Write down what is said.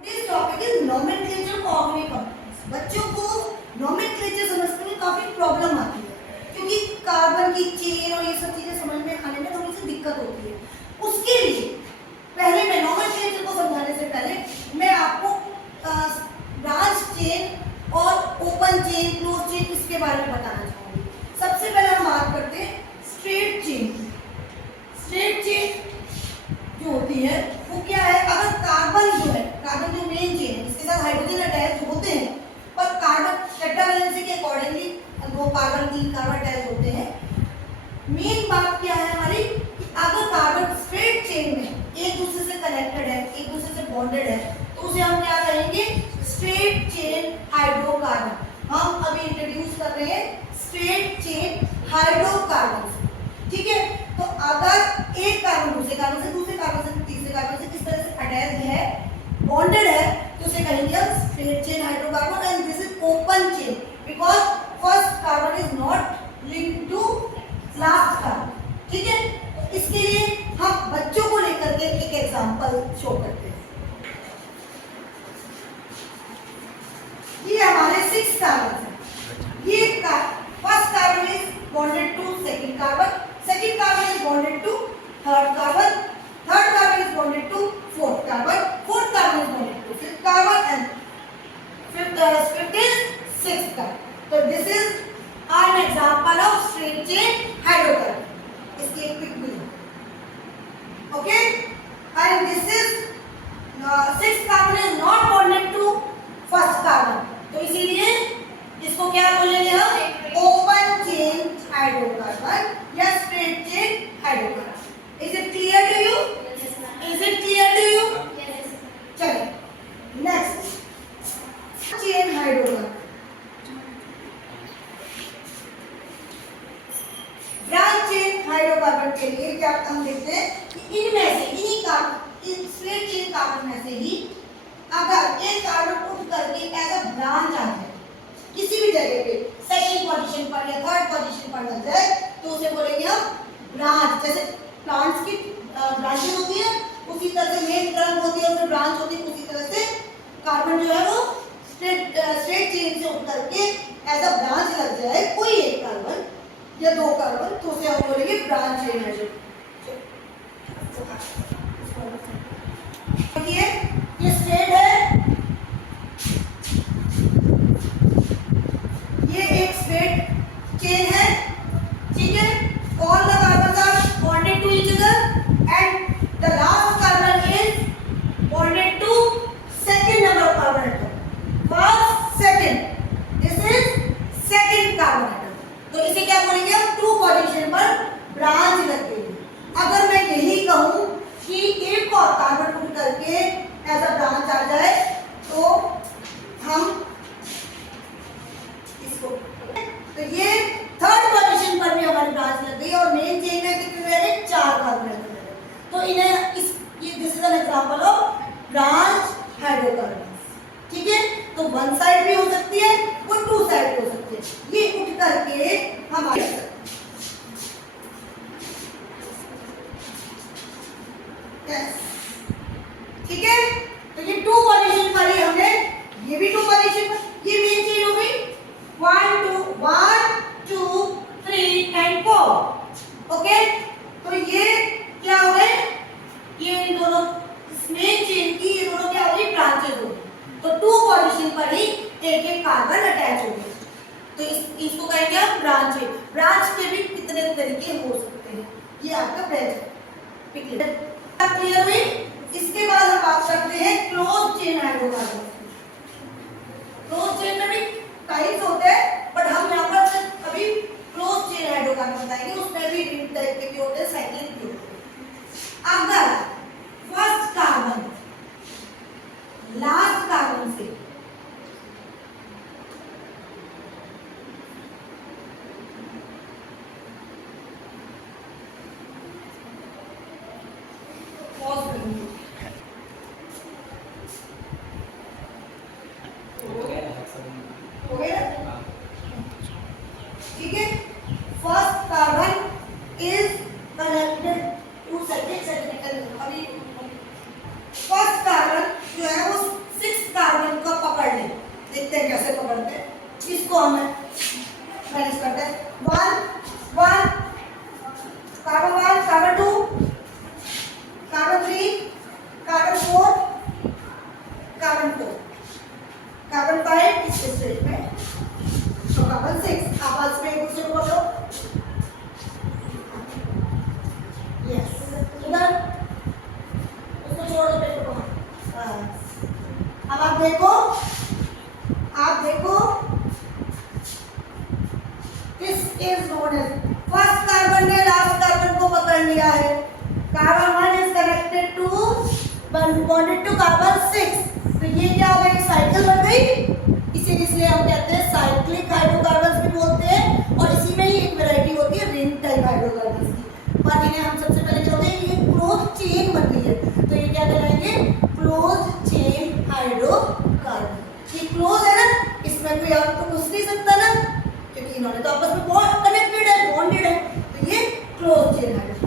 Today's topic is nomenclature of organic compounds. बच्चों को nomenclature समझने में काफी प्रॉब्लम आती है क्योंकि कार्बन की चेन और ये सब चीजें समझ में आने में थोड़ी सी दिक्कत होती है। उसके लिए पहले मैं nomenclature को समझाने से पहले मैं आपको ब्रांच चेन और ओपन चेन, क्लोज चेन इसके बारे में बताना चाहूंगी। सबसे पहले हम बात करते हैं स्ट्रेट चेन। स्ट्रेट चेन जो होती है वो क्या है, अगर कार्बन जो है, कार्बन जो मेन चेन है इसके साथ हाइड्रोजन अटैच होते हैं, पर कार्बन टेट्रावैलेंसी के अकॉर्डिंगली दो कार्बन 3 कार्बन अटैच होते हैं। मेन बात क्या है हमारी, अगर कार्बन स्ट्रेट चेन में एक दूसरे से कनेक्टेड है, एक दूसरे से बॉन्डेड है, तो उसे हम क्या कहेंगे, स्ट्रेट चेन हाइड्रोकार्बन। हम अभी इंट्रोड्यूस कर रहे हैं स्ट्रेट चेन हाइड्रोकार्बन। ठीक है, तो अगर एक कार्बन दूसरे कार्बन से, दूसरे कार्बन से तीसरे कार्बन से इस तरह से अटैच्ड है, बॉन्डेड है, तो उसे कहेंगे हम straight chain hydrocarbon. And this is open chain because first carbon is not linked to last carbon. ठीक है, तो इसके लिए हम बच्चों को लेकर के एक एग्जांपल शो करते हैं। ये हमारे 6 कार्बन है। ये first carbon is bonded to second carbon, second carbon is bonded to third carbon, third carbon is bonded to fourth carbon, fourth carbon is bonded to fifth carbon, and fifth is sixth carbon. So this is an example of straight chain hydrocarbon. इसकी एक pick भी है, okay? And this is sixth carbon is not bonded to first carbon, तो इसीलिए इसको क्या बोलेंगे हम, ओपन चेन हाइड्रोकार्बन या straight chain hydrocarbon. Is it clear to you? Is it clear to you? चलिए next, chain hydrocarbon. Branch chain hydrocarbon के लिए क्या हम देखते हैं कि इनमें से, इन्हीं carbon, in straight chain carbon में से ही अगर एक कार्बन उठ करके एज अ ब्रांच आ जाए किसी भी जगह पे, सेकंड पोजीशन पर या थर्ड पोजीशन पर लग जाए, तो उसे बोलेंगे हम ब्रांच। जैसे प्लांट्स की ब्रांचेस होती है, उसी तरह से मेन ट्रंक होती है, उसमें ब्रांच होती है, उसी तरह से कार्बन जो है वो स्ट्रेट चेन से उठ करके एज अ ब्रांच लग जाए कोई एक कार्बन या 2 कार्बन, तो उसे हम बोलेंगे ब्रांच चेन है। ये स्ट्रेट है, ये एक स्ट्रेट चेन है। ठीक है, all the carbons are bonded to each other and the last carbon is bonded to second number of carbon atom, first second, this is second carbon atom। तो इसे क्या बोलेंगे हम, 2 पोजीशन पर ब्रांच लगेगी। अगर मैं यही कहूं कि एक और कार्बन उठ करके एज अ ब्रांच आ जाए, तो हम तो ये थर्ड पोजीशन पर भी हमारी ब्रांच लग गई और मेन चेन में कितने रहे, 4 कार्बन रहे। तो इन्हें ये this is an example of branch hydrocarbon. ठीक है, तो 1 साइड भी हो सकती है, वो 2 साइड भी हो सकती है। ये उठ करके हमारे ठीक है, तो ये 2 पोजीशन पर ही हमने, ये भी 2 पोजीशन पर, ये मेन चेन हो गई 1 2 3 and 4। ओके, तो ये क्या हो गए, ये इन दोनों मेन चेन की ये दोनों क्या हो गई, ब्रांचेस हो गई। तो 2 पोजीशन पर ही एक एक कार्बन अटैच हो गए, तो इसको कहेंगे हम ब्रांच चेन। ब्रांच के भी कितने तरीके हो सकते हैं, ये आपका ब्रांच क्लियर हुई। इसके बाद हम बात करते हैं close chain hydrocarbon. Close chain में भी टाइप्स होते हैं, बट हम यहाँ पर अभी क्लोज चेन हाइड्रोकार्बन बताएंगे। उसमें भी रिंग टाइप के भी होते हैं, साइक्लिक भी होते हैं। अगर फर्स्ट कार्बन लास्ट कार्बन से ठीक है, first carbon is connected to second, अभी फर्स्ट कार्बन जो है वो देखो this is known as first carbon ने लास्ट कार्बन को पकड़ लिया है, carbon 1 is connected to bonded to carbon 6, तो ये क्या हो गई, साइकिल बन गई। इसलिए हम कहते हैं साइक्लिक हाइड्रोकार्बन्स भी बोलते हैं, और इसी में ही एक वैरायटी होती है रिंग टाइप हाइड्रोकार्बन्स की। पर इन्हें हम सबसे पहले क्या होते हैं, ये क्लोज चेन बन गई है, तो ये क्या कहलाएंगे, क्लोज चेन हाइड्रोकार्बन। ये क्लोज है ना, इसमें कोई और तो घुस नहीं सकता ना, क्योंकि इन्होंने तो आपस में कनेक्टेड है, बॉन्डेड है, तो ये क्लोज चेन हाइड्रोकार्बन।